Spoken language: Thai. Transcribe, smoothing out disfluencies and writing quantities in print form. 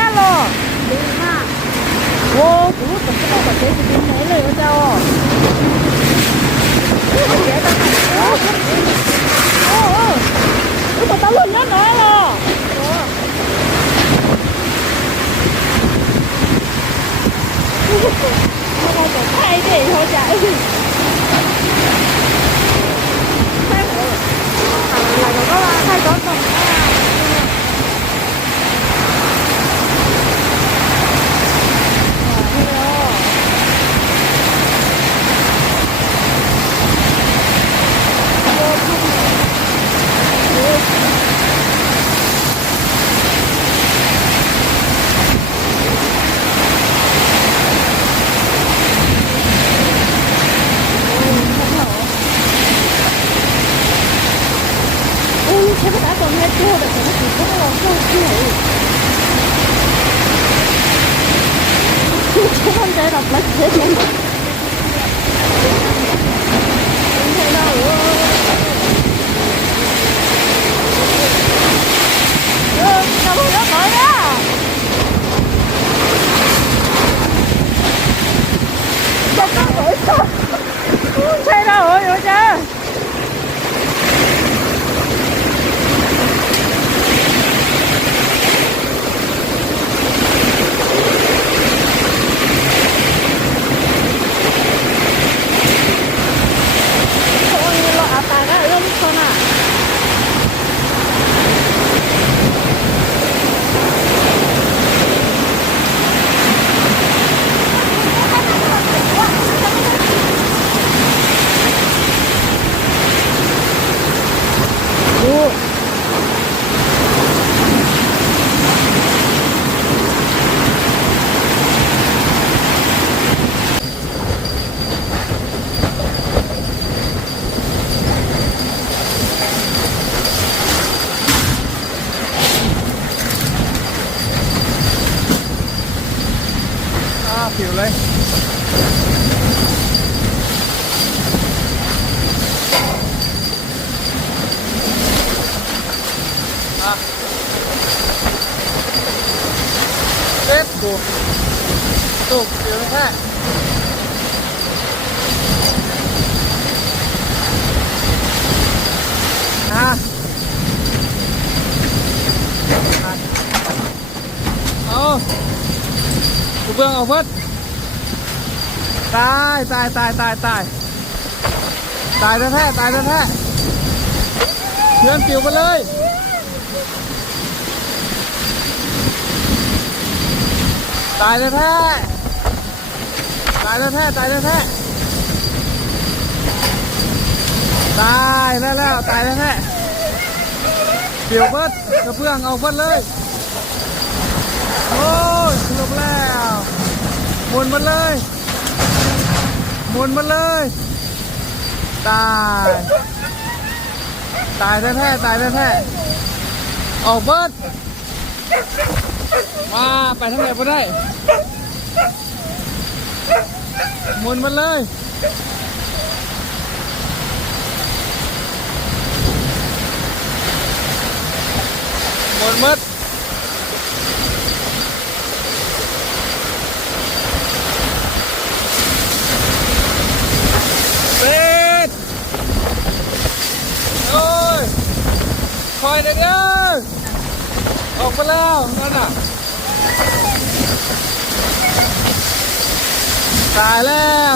น่าหรอดีมากโอ้โหแต่ก็แบบนี้จะเป็นไหนเลยว่าเจ้าโอ้โหเจ๊ตั้งแต่โอ้โหโอ้โหแต่ตะลุนนั่นน้อยหรอไม่ได้แต่ไทยเด็กเขาใจใช่ไหมอะไรก็ว่าไทยก็ต้องใช้ภาษาคนให้เที่ยวแต่ไม่ถึงก็ลองเข้าที่ไหนคือใช้ความใจดับเล็กเล็กน้อยใช่แล้วจะพูดแล้วไหมอ่ะจะต้องสวยสุดใช่แล้วเหรออยู่จ้าผิวเลยเล็ดกูตุกผิวแค่เอากูเบื้องเอาเพิ่นตายแท้ๆตายแท้ๆเพื่อนปิวไปเลยตายแท้ๆตายแล้วตายแล้วตายแท้ๆปิวเพิ่นกระเพื่องเอาเพิ่นเลยโอ้ยสรุปแล้วหมุนมันเลยตายแท้ออกเบิดมาไปทางไหนก็ได้หมุนมันเลยหมุนมัดคอยเด้อออกมาแล้วนั่นน่ะตายแล้ว